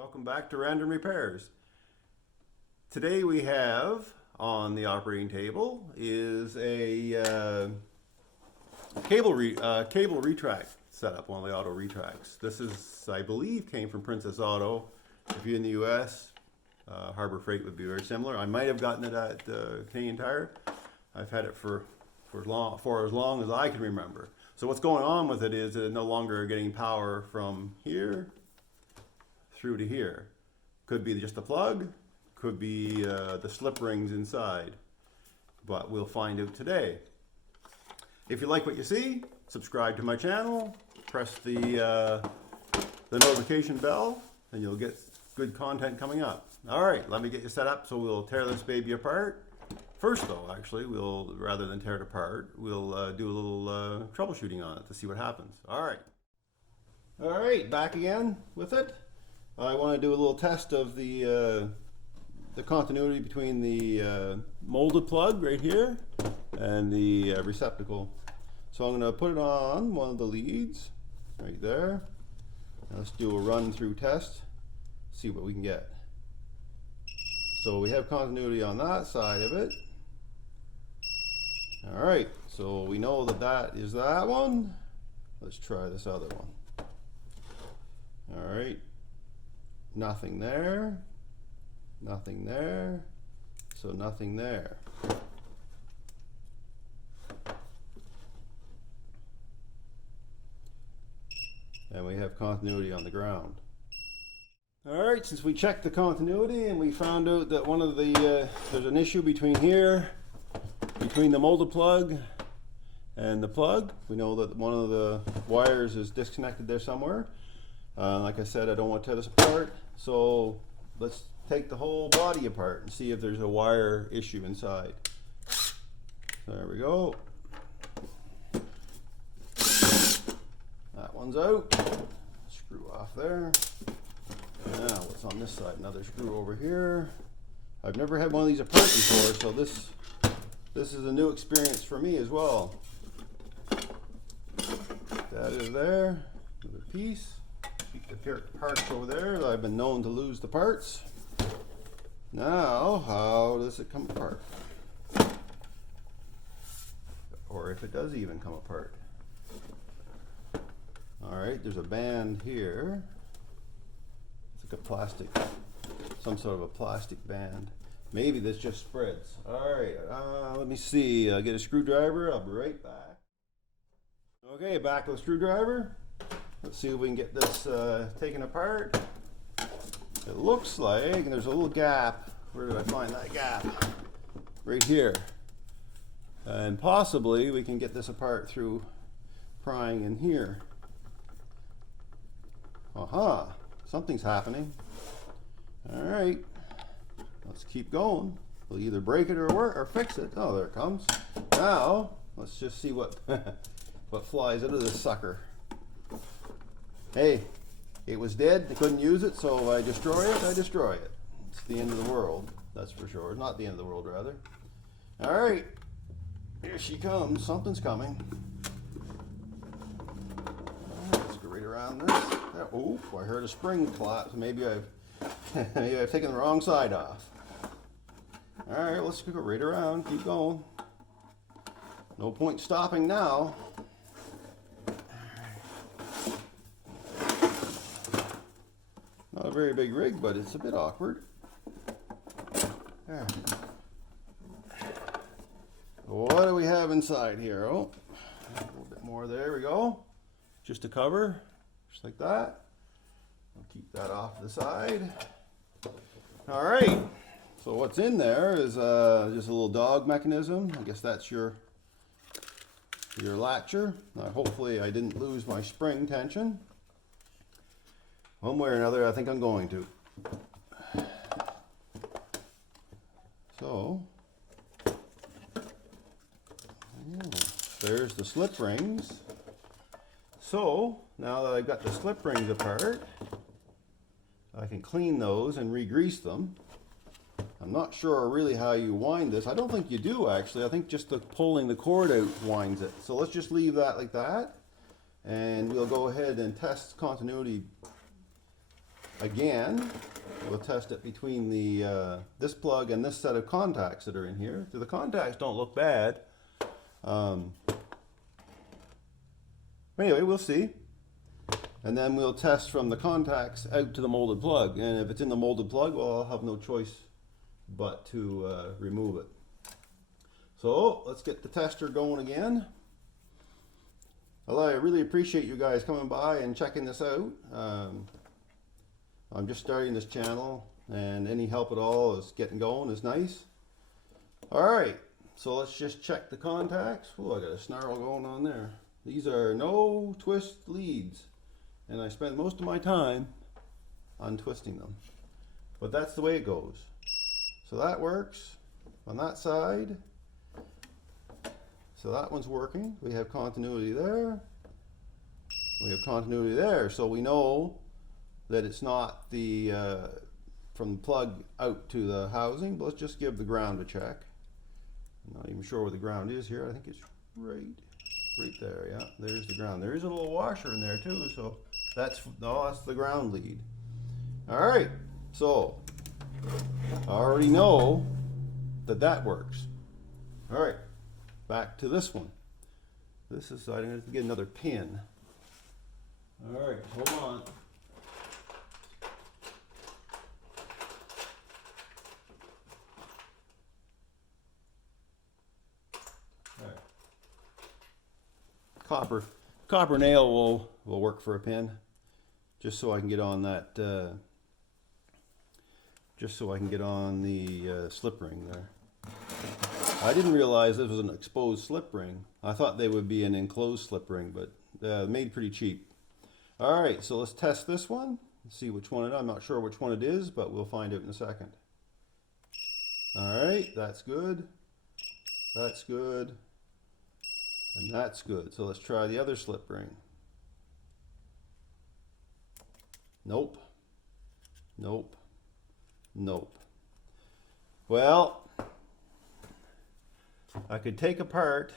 Welcome back to Random Repairs. Today we have on the operating table is a cable retract setup, one of the auto retracts. This is, I believe, came from Princess Auto. If you're in the US, Harbor Freight would be very similar. I might have gotten it at Canadian Tire. I've had it for as long as I can remember. So what's going on with it is it's no longer getting power from here through to here. Could be just the plug, could be the slip rings inside, but we'll find out today. If you like what you see, subscribe to my channel, press the notification bell, and you'll get good content coming up. All right, let me get you set up so we'll tear this baby apart. First though, actually, rather than tear it apart, we'll do a little troubleshooting on it to see what happens. All right, back again with it. I want to do a little test of the continuity between the molded plug right here and the receptacle. So I'm going to put it on one of the leads right there. Let's do a run through test, see what we can get. So we have continuity on that side of it. All right, so we know that that is that one. Let's try this other one. All right. Nothing there, nothing there, so nothing there. And we have continuity on the ground. All right, since we checked the continuity and we found out that one of the, there's an issue between here, between the molded plug and the plug. We know that one of the wires is disconnected there somewhere. Like I said, I don't want to tear this apart, so let's take the whole body apart and see if there's a wire issue inside. There we go. That one's out. Screw off there. Now what's on this side? Another screw over here. I've never had one of these apart before, so this is a new experience for me as well. That is there. Another piece. Keep the parts over there. I've been known to lose the parts. Now, how does it come apart? Or if it does even come apart. All right, there's a band here. It's like a plastic, some sort of a plastic band. Maybe this just spreads. All right, let me see. I'll get a screwdriver. I'll be right back. Okay, back with a screwdriver. Let's see if we can get this taken apart. It looks like, and there's a little gap. Where did I find that gap? Right here. And possibly we can get this apart through prying in here. Aha, something's happening. All right, let's keep going. We'll either break it or fix it. Oh, there it comes. Now, let's just see what, what flies out of this sucker. Hey, it was dead, they couldn't use it, so if I destroy it, I destroy it. It's the end of the world, that's for sure. Not the end of the world, rather. All right, here she comes. Something's coming. All right, let's go right around this. There. Oh, I heard a spring collapse. Maybe I've taken the wrong side off. All right, let's go right around, keep going. No point stopping now. Not a very big rig, but it's a bit awkward. There. What do we have inside here? Oh, a little bit more. There we go. Just a cover, just like that. I'll keep that off to the side. All right. So what's in there is just a little dog mechanism. I guess that's your latcher. Hopefully I didn't lose my spring tension. One way or another, I think I'm going to. So, there's the slip rings. So, now that I've got the slip rings apart, I can clean those and re-grease them. I'm not sure really how you wind this. I don't think you do, actually. I think just pulling the cord out winds it. So let's just leave that like that. And we'll go ahead and test continuity again, we'll test it between the this plug and this set of contacts that are in here. So the contacts don't look bad. Anyway, we'll see. And then we'll test from the contacts out to the molded plug. And if it's in the molded plug, well, I'll have no choice but to remove it. So let's get the tester going again. Well, I really appreciate you guys coming by and checking this out. I'm just starting this channel, and any help at all is getting going is nice. All right, so let's just check the contacts. Oh, I got a snarl going on there. These are no twist leads, and I spend most of my time untwisting them. But that's the way it goes. So that works on that side. So that one's working. We have continuity there. We have continuity there. So we know that it's not the from the plug out to the housing. But let's just give the ground a check. I'm not even sure where the ground is here. I think it's right there. Yeah, there's the ground. There is a little washer in there too. So that's the ground lead. All right. So I already know that works. All right. Back to this one. This is, I'm going to get another pin. All right, hold on. All right. Copper nail will work for a pin, just so I can get on that. Just so I can get on the slip ring there. I didn't realize this was an exposed slip ring. I thought they would be an enclosed slip ring, but made pretty cheap. All right, so let's test this one. Let's see which one it is. I'm not sure which one it is, but we'll find out in a second. All right, that's good. That's good. And that's good. So let's try the other slip ring. Nope. Nope. Nope. Well, I could take apart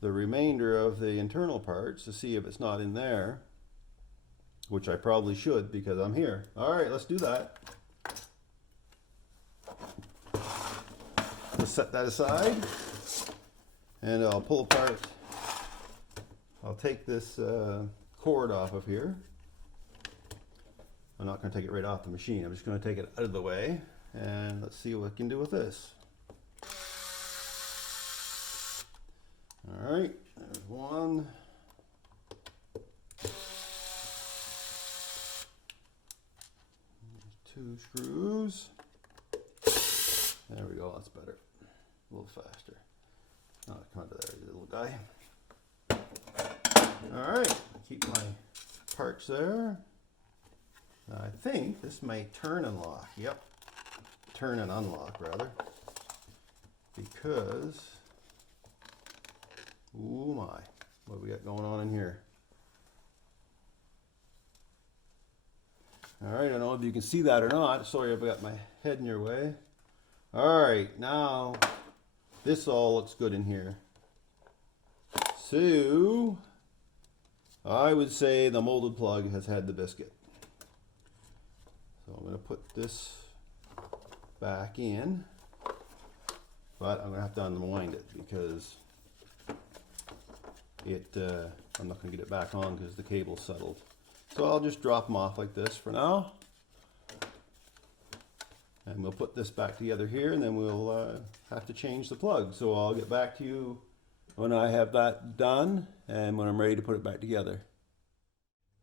the remainder of the internal parts to see if it's not in there, which I probably should because I'm here. All right, let's do that. Let's set that aside, and I'll pull apart. I'll take this cord off of here. I'm not going to take it right off the machine. I'm just going to take it out of the way, and let's see what we can do with this. All right, there's one. Two screws. There we go, that's better. A little faster. Oh, come out of there, you little guy. All right, keep my parts there. I think this may turn and lock. Yep, turn and unlock rather. Because, oh my, what do we got going on in here? All right, I don't know if you can see that or not. Sorry if I got my head in your way. All right, now this all looks good in here. So I would say the molded plug has had the biscuit. So I'm going to put this back in, but I'm going to have to unwind it because I'm not going to get it back on because the cable's settled. So I'll just drop them off like this for now. And we'll put this back together here, and then we'll have to change the plug. So I'll get back to you when I have that done and when I'm ready to put it back together.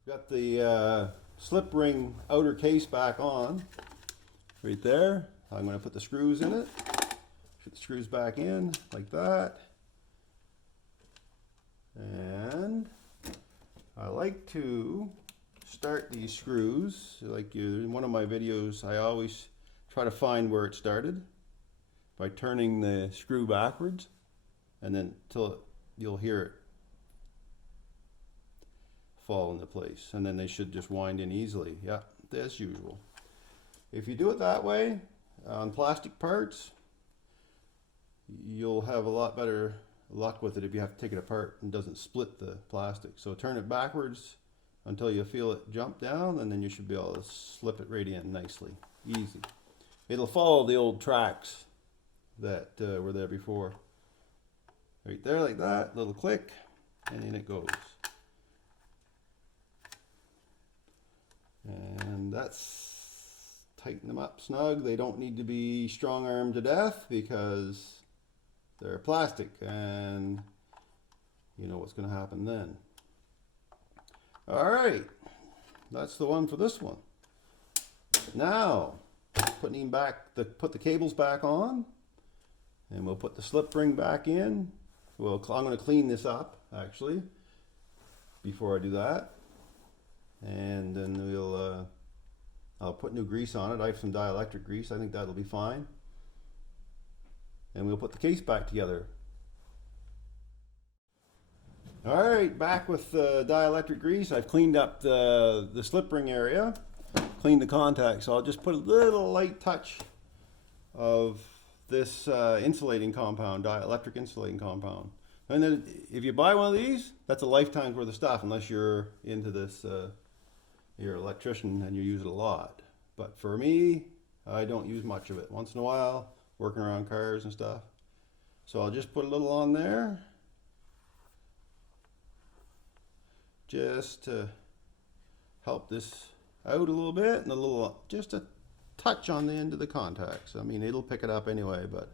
Got the slip ring outer case back on right there. I'm going to put the screws in it. Put the screws back in like that. And I like to start these screws like in one of my videos. I always try to find where it started by turning the screw backwards, and then till you'll hear it fall into place, and then they should just wind in easily. Yeah, as usual. If you do it that way on plastic parts, you'll have a lot better luck with it if you have to take it apart and doesn't split the plastic. So turn it backwards until you feel it jump down, and then you should be able to slip it right in nicely. Easy. It'll follow the old tracks that were there before. Right there, like that, little click, and in it goes. And that's, tighten them up snug. They don't need to be strong armed to death because they're plastic, and you know what's going to happen then. All right, that's the one for this one. Now, put the cables back on, and we'll put the slip ring back in. Well, I'm going to clean this up actually before I do that, and then I'll put new grease on it. I have some dielectric grease. I think that'll be fine, and we'll put the case back together. All right, back with dielectric grease. I've cleaned up the slip ring area, cleaned the contacts. So I'll just put a little light touch of this insulating compound, dielectric insulating compound. And then if you buy one of these, that's a lifetime's worth of stuff, unless you're into this, you're an electrician and you use it a lot. But for me, I don't use much of it. Once in a while, working around cars and stuff. So I'll just put a little on there, just to help this out a little bit, and just a touch on the end of the contacts. I mean, it'll pick it up anyway, but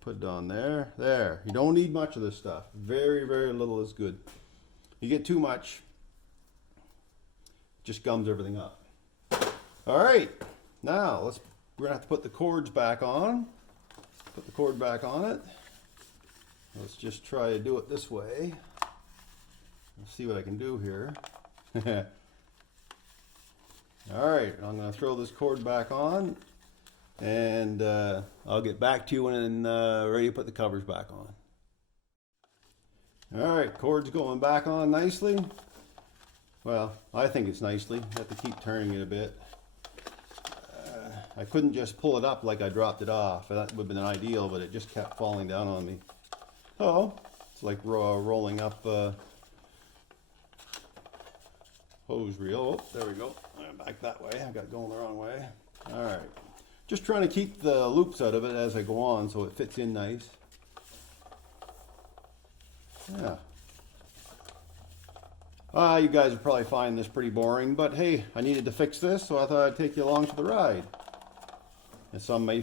put it on there. There, you don't need much of this stuff. Very, very little is good. You get too much, just gums everything up. All right, now we're gonna have to put the cords back on. Put the cord back on it. Let's just try to do it this way. Let's see what I can do here. All right, I'm going to throw this cord back on, and I'll get back to you when I'm ready to put the covers back on. All right, cord's going back on nicely. Well, I think it's nicely. I have to keep turning it a bit. I couldn't just pull it up like I dropped it off. That would have been ideal, but it just kept falling down on me. Oh, it's like rolling up hose reel. Oh, there we go. Back that way. I got going the wrong way. All right. Just trying to keep the loops out of it as I go on so it fits in nice. Yeah. You guys are probably finding this pretty boring, but hey, I needed to fix this, so I thought I'd take you along for the ride. And some may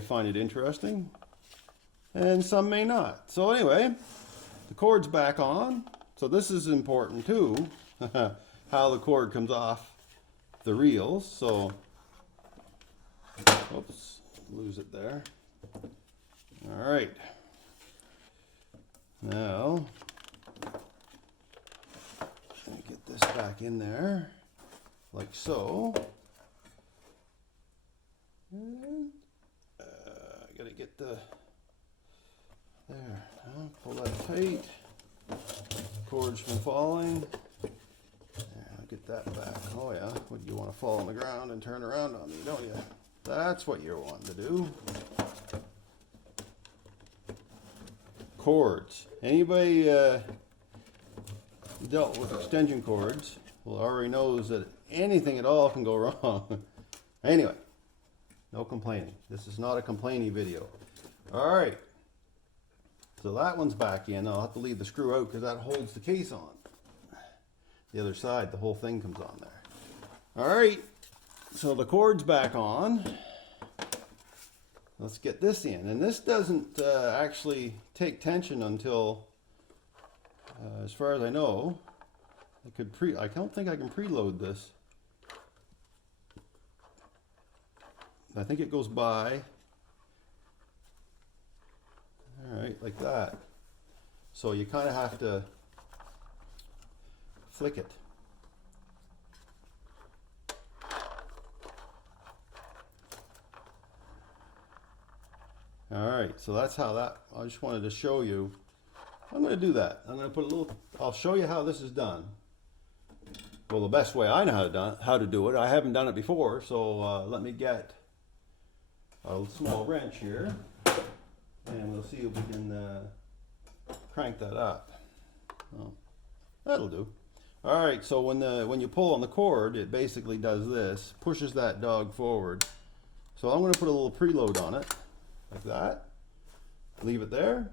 find it interesting, and some may not. So anyway, the cord's back on. So this is important too, how the cord comes off the reels. So, oops, lose it there. All right. Now, let me get this back in there, like so. And, I gotta get there. Pull that tight. Cord's from falling. I'll get that back. Oh yeah, what you want to fall on the ground and turn around on me, don't you? That's what you're wanting to do. Cords. Anybody dealt with extension cords well already knows that anything at all can go wrong. Anyway, no complaining. This is not a complaining video. All right. So that one's back in. I'll have to leave the screw out because that holds the case on. The other side, the whole thing comes on there. All right. So the cord's back on. Let's get this in. And this doesn't actually take tension until, as far as I know, I don't think I can preload this. I think it goes by. All right, like that. So you kind of have to flick it. All right, so that's how that, I just wanted to show you. I'm going to do that. I'm going to put a little, I'll show you how this is done. Well, the best way I know how to do it. I haven't done it before, so let me get a small wrench here, and we'll see if we can crank that up. Oh, that'll do. All right, so when you pull on the cord, it basically does this, pushes that dog forward. So I'm going to put a little preload on it, like that. Leave it there.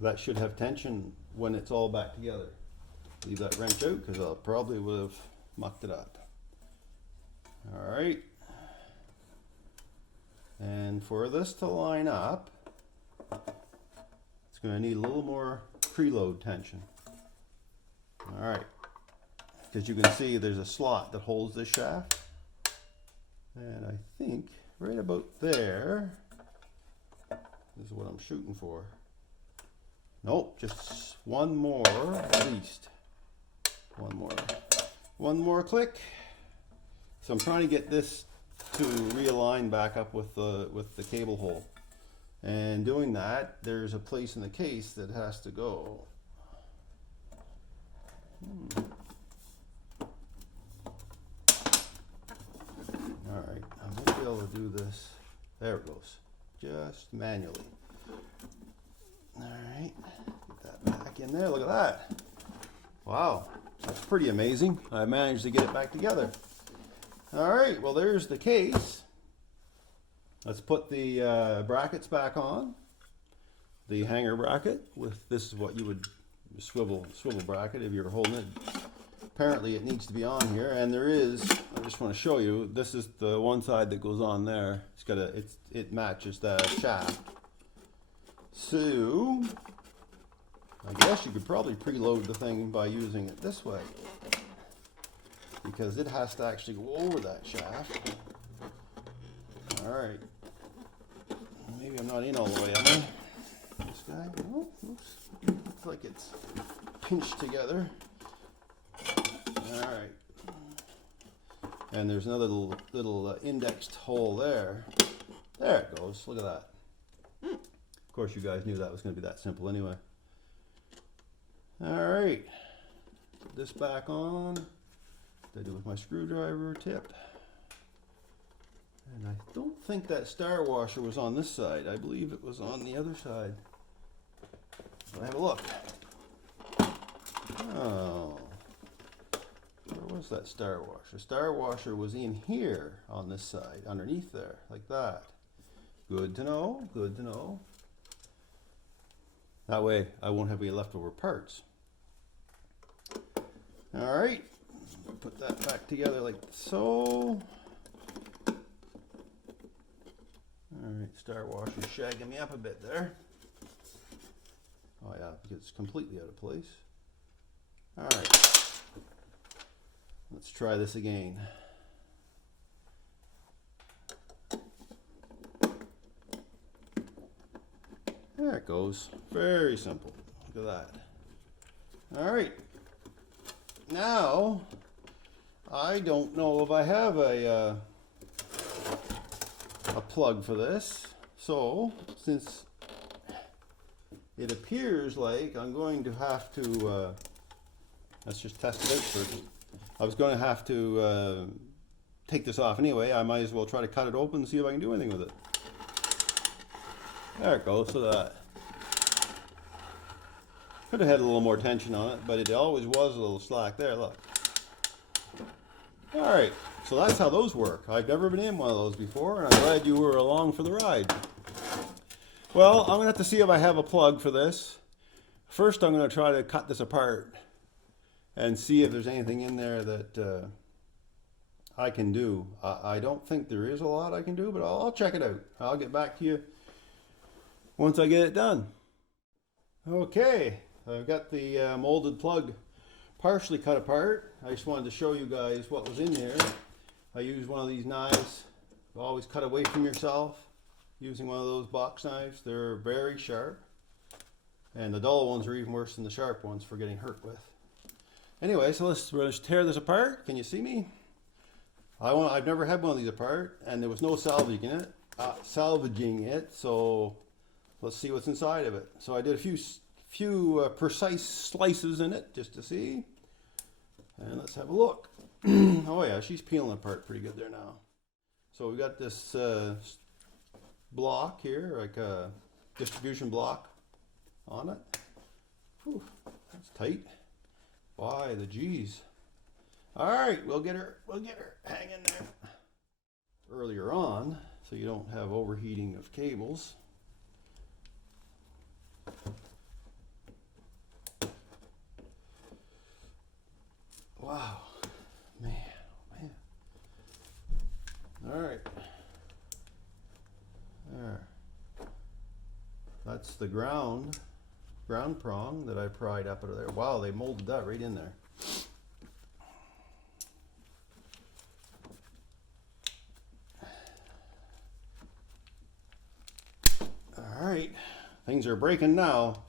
That should have tension when it's all back together. Leave that wrench out because I probably would have mucked it up. All right. And for this to line up, it's going to need a little more preload tension. All right. Because you can see there's a slot that holds this shaft. And I think right about there is what I'm shooting for. Nope, just one more at least. One more click. So I'm trying to get this to realign back up with the cable hole. And doing that, there's a place in the case that has to go. All right, I might be able to do this. There it goes, just manually. All right, get that back in there. Look at that. Wow, that's pretty amazing. I managed to get it back together. All right, well, there's the case. Let's put the brackets back on. The hanger bracket with, this is what you would swivel bracket if you're holding it. Apparently it needs to be on here, and there is, I just want to show you, this is the one side that goes on there. It's got a, it matches the shaft. So I guess you could probably preload the thing by using it this way, because it has to actually go over that shaft. All right, maybe I'm not in all the way, am I? This guy, oh, looks like it's pinched together. All right, and there's another little indexed hole there. There it goes. Look at that. Of course, you guys knew that was going to be that simple anyway. All right, put this back on. What did I do with my screwdriver tip? And I don't think that star washer was on this side. I believe it was on the other side. Let's have a look. Oh. Where was that star washer? Star washer was in here on this side, underneath there, like that. Good to know, good to know. That way I won't have any leftover parts. All right, put that back together like so. All right, star washer shagging me up a bit there. Oh yeah, because it's completely out of place. All right. Let's try this again. There it goes. Very simple. Look at that. All right. Now, I don't know if I have a plug for this. So, since it appears like I'm going to have to, let's just test it out first. I was going to have to take this off anyway. I might as well try to cut it open and see if I can do anything with it. There it goes. So that could have had a little more tension on it, but it always was a little slack there. Look. All right. So that's how those work. I've never been in one of those before, and I'm glad you were along for the ride. Well, I'm going to have to see if I have a plug for this. First, I'm going to try to cut this apart and see if there's anything in there that I can do. I don't think there is a lot I can do, but I'll check it out. I'll get back to you once I get it done. Okay, I've got the molded plug partially cut apart. I just wanted to show you guys what was in there. I used one of these knives. Always cut away from yourself using one of those box knives. They're very sharp, and the dull ones are even worse than the sharp ones for getting hurt with. Anyway, so let's tear this apart. Can you see me? I've never had one of these apart, and there was no salvaging it. So let's see what's inside of it. So I did a few precise slices in it just to see, and let's have a look. Oh yeah, she's peeling apart pretty good there now. So we got this block here, like a distribution block on it. Whew, that's tight. By the G's. All right, we'll get her hanging there. Earlier on, so you don't have overheating of cables. Wow, man, oh man. All right. There. That's the ground prong that I pried up out of there. Wow, they molded that right in there. All right, things are breaking now.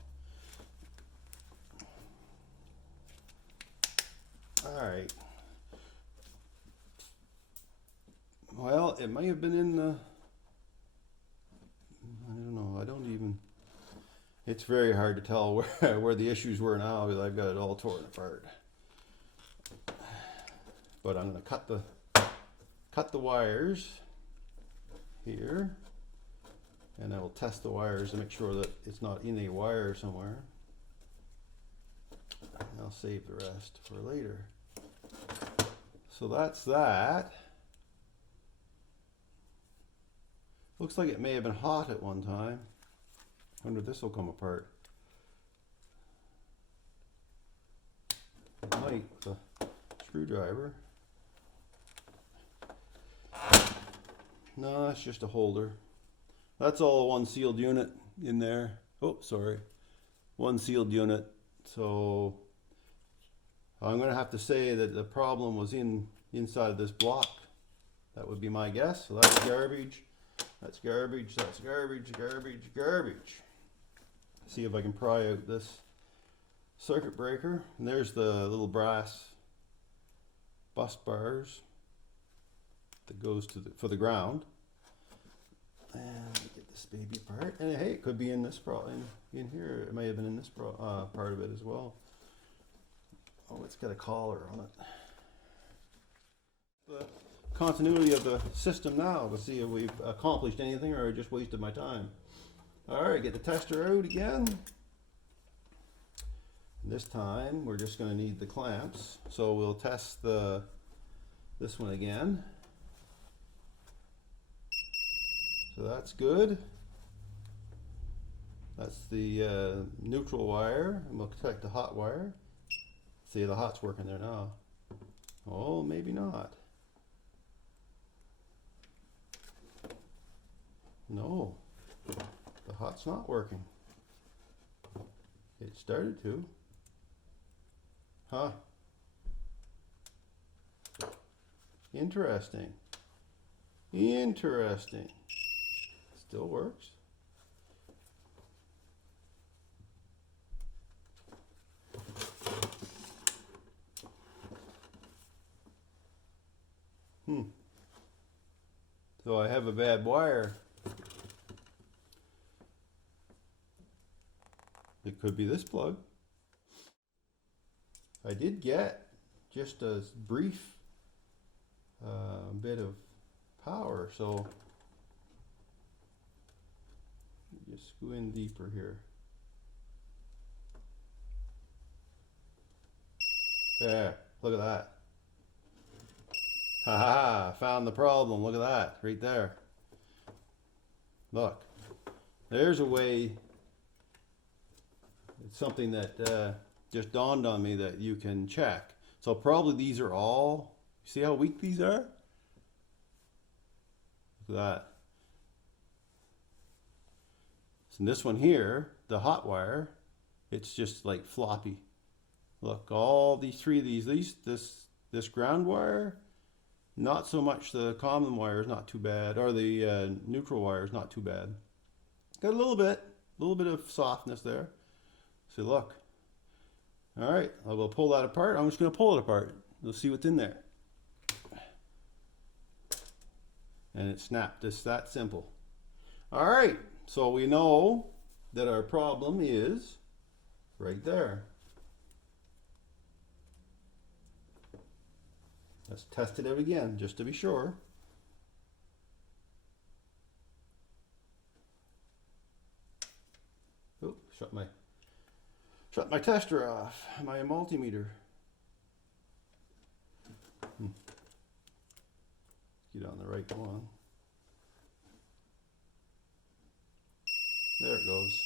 All right. Well, it may have been in the, I don't know, I don't even, it's very hard to tell where the issues were now because I've got it all torn apart. But I'm going to cut the wires here, and I will test the wires to make sure that it's not in a wire somewhere. I'll save the rest for later. So that's that. Looks like it may have been hot at one time. I wonder if this will come apart. It might with a screwdriver. No, that's just a holder. That's all one sealed unit in there. Oh, sorry. One sealed unit. So I'm going to have to say that the problem was inside of this block. That would be my guess. So that's garbage. That's garbage. That's garbage. Garbage. Garbage. See if I can pry out this circuit breaker. And there's the little brass bus bars that goes to for the ground. And get this baby apart. And hey, it could be in this in here. It may have been in this part of it as well. Oh, it's got a collar on it. The continuity of the system now to see if we've accomplished anything or I just wasted my time. All right, get the tester out again. This time we're just going to need the clamps, so we'll test this one again. So that's good. That's the neutral wire, and we'll connect the hot wire. See, the hot's working there now. Oh, maybe not. No, the hot's not working. It started to. Huh. Interesting. Interesting. Still works. So I have a bad wire. It could be this plug. I did get just a brief bit of power, so just go in deeper here. There, look at that. Ha ha ha, found the problem. Look at that, right there. Look, there's a way. It's something that just dawned on me that you can check. So probably these are all, see how weak these are? Look at that. So this one here, the hot wire, it's just like floppy. Look, all these three of these, this ground wire, not so much. The common wire is not too bad, or the neutral wire is not too bad. Got a little bit of softness there. So look. All right, I will pull that apart. I'm just going to pull it apart. We'll see what's in there. And it snapped. It's that simple. All right, so we know that our problem is right there. Let's test it out again, just to be sure. Oh, shut my tester off, my multimeter. the right one. There it goes.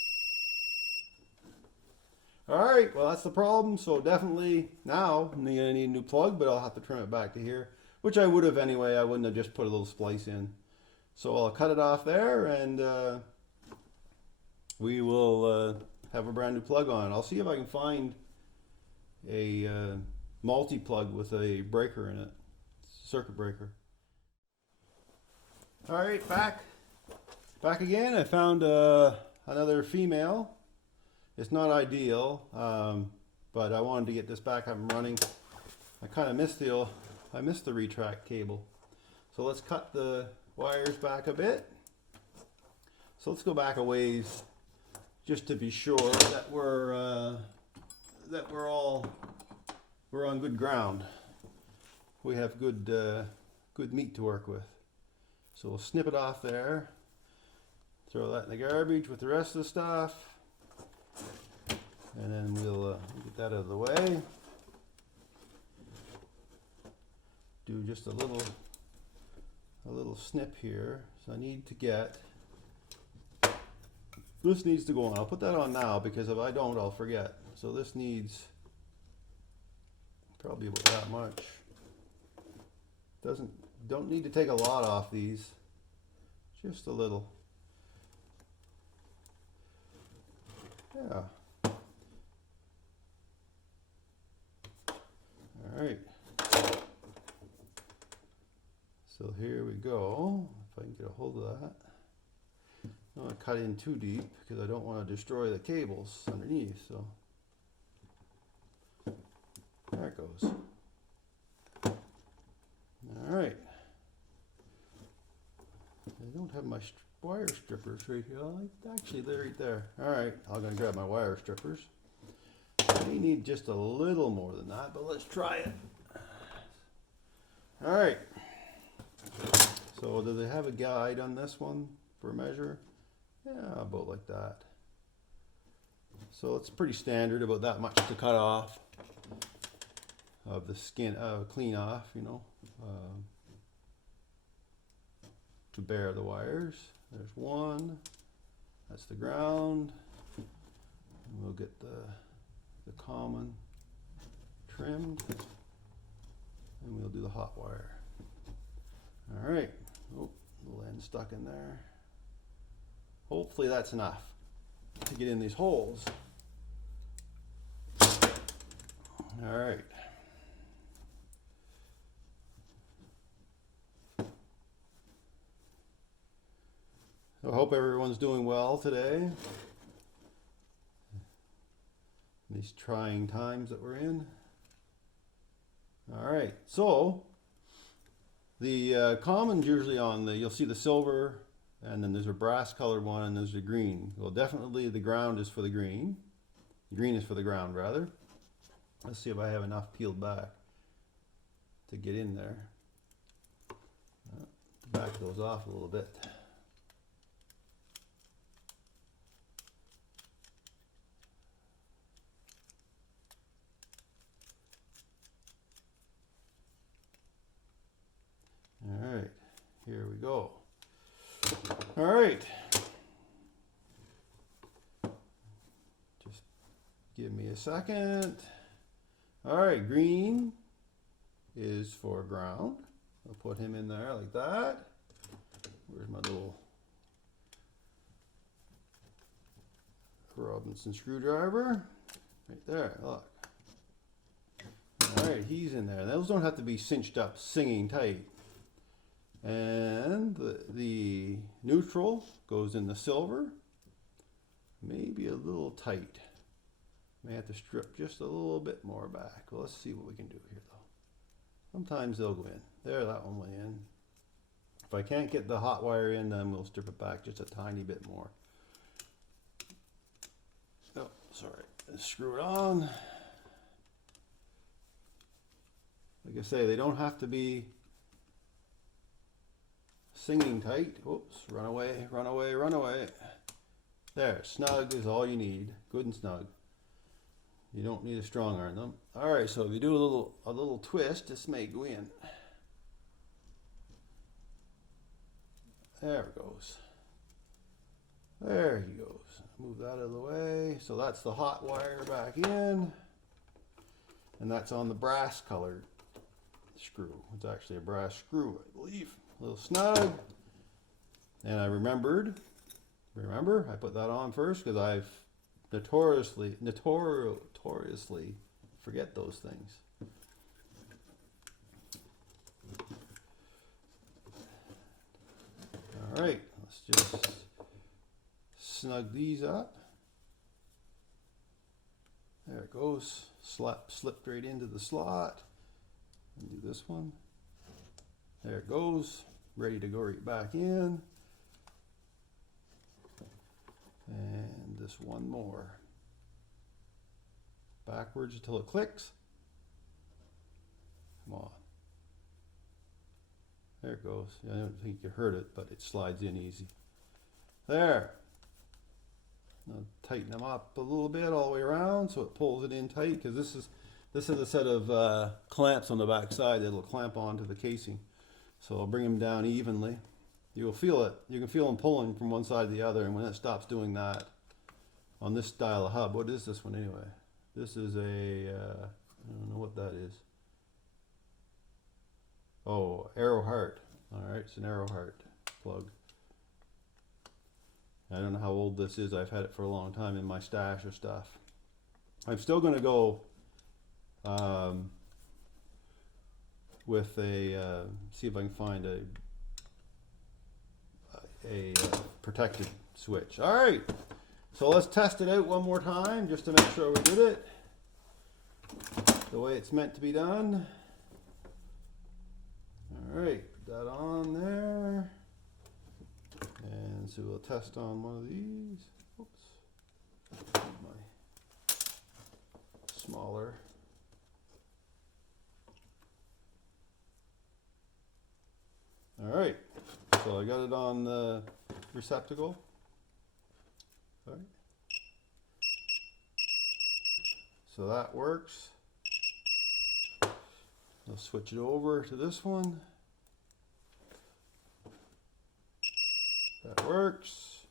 All right, well, that's the problem. So definitely now I'm gonna need a new plug, but I'll have to trim it back to here, which I would have anyway. I wouldn't have just put a little splice in. So I'll cut it off there, and we will have a brand new plug on. I'll see if I can find a multi-plug with a breaker in it, circuit breaker. All right, back again. I found another female. It's not ideal, but I wanted to get this back up and running. I kind of missed the retract cable. So let's cut the wires back a bit. So let's go back a ways, just to be sure that we're on good ground. We have good meat to work with. So we'll snip it off there. Throw that in the garbage with the rest of the stuff. And then we'll get that out of the way. Do just a little snip here. So I need to get, this needs to go on. I'll put that on now because if I don't, I'll forget. So this needs probably about that much. Don't need to take a lot off these. Just a little. Yeah. All right. So here we go. If I can get a hold of that. I don't want to cut in too deep because I don't want to destroy the cables underneath. So there it goes. All right. I don't have my wire strippers right here. Actually, they're right there. All right, I'm gonna grab my wire strippers. We need just a little more than that, but let's try it. All right. So do they have a guide on this one for a measure? Yeah, about like that. So it's pretty standard, about that much to cut off of the skin, clean off, you know, to bare the wires. There's one. That's the ground. And we'll get the common trimmed, and we'll do the hot wire. All right. Oh, little end stuck in there. Hopefully that's enough to get in these holes. All right. I hope everyone's doing well today. These trying times that we're in. All right, so the common's usually on the, you'll see the silver, and then there's a brass colored one, and there's a green. Well, definitely the ground is for the green. The green is for the ground, rather. Let's see if I have enough peeled back to get in there. The back goes off a little bit. All right, here we go. All right. Just give me a second. All right, green is for ground. I'll put him in there like that. Where's my little Robinson screwdriver? Right there, look. All right, he's in there. Those don't have to be cinched up, singing tight. And the neutral goes in the silver. Maybe a little tight. May have to strip just a little bit more back. Well, let's see what we can do here though. Sometimes they'll go in. There, that one went in. If I can't get the hot wire in, then we'll strip it back just a tiny bit more. Oh, sorry. Let's screw it on. Like I say, they don't have to be singing tight. Oops, run away, run away, run away. There, snug is all you need. Good and snug. You don't need to strong arm them. All right, so if you do a little twist, this may go in. There it goes. There he goes. Move that out of the way. So that's the hot wire back in. And that's on the brass colored screw. It's actually a brass screw, I believe. A little snug. And I remember, I put that on first because I've notoriously forget those things. All right, let's just snug these up. There it goes. Slipped right into the slot. And do this one. There it goes. Ready to go right back in. And this one more. Backwards until it clicks. Come on. There it goes. I don't think you heard it, but it slides in easy. There. Now tighten them up a little bit all the way around so it pulls it in tight, because this is a set of clamps on the back side that'll clamp onto the casing. So I'll bring them down evenly. You'll feel it. You can feel them pulling from one side to the other, and when it stops doing that, on this style of hub, what is this one anyway? This is a, I don't know what that is. Oh, Arrow Heart. All right, it's an Arrow Heart plug. I don't know how old this is. I've had it for a long time in my stash of stuff. I'm still going to go with a, see if I can find a protected switch. All right, so let's test it out one more time just to make sure we did it the way it's meant to be done. All right, put that on there. And so we'll test on one of these. Oops. My smaller. All right, so I got it on the receptacle. All right. So that works. I'll switch it over to this one. That works.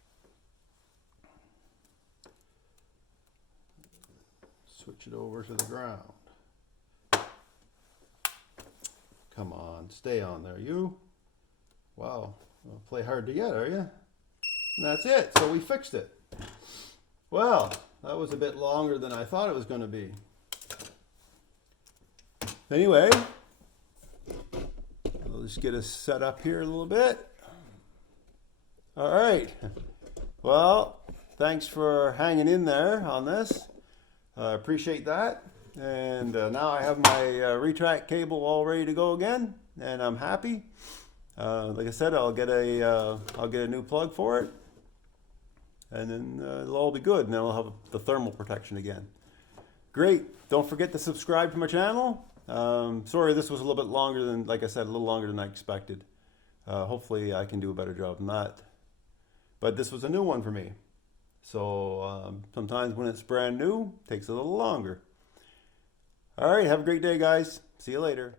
Switch it over to the ground. Come on, stay on there, you. Wow, well, play hard to get, are you? And that's it, so we fixed it. Well, that was a bit longer than I thought it was going to be. Anyway, I'll just get us set up here a little bit. All right. Well, thanks for hanging in there on this. Appreciate that. And now I have my retract cable all ready to go again, and I'm happy. Like I said, I'll get a new plug for it, and then it'll all be good. And then I'll have the thermal protection again. Great. Don't forget to subscribe to my channel. Sorry, this was a little bit longer than, like I said, a little longer than I expected. Hopefully I can do a better job than that. But this was a new one for me. So sometimes when it's brand new, it takes a little longer. All right, have a great day, guys. See you later.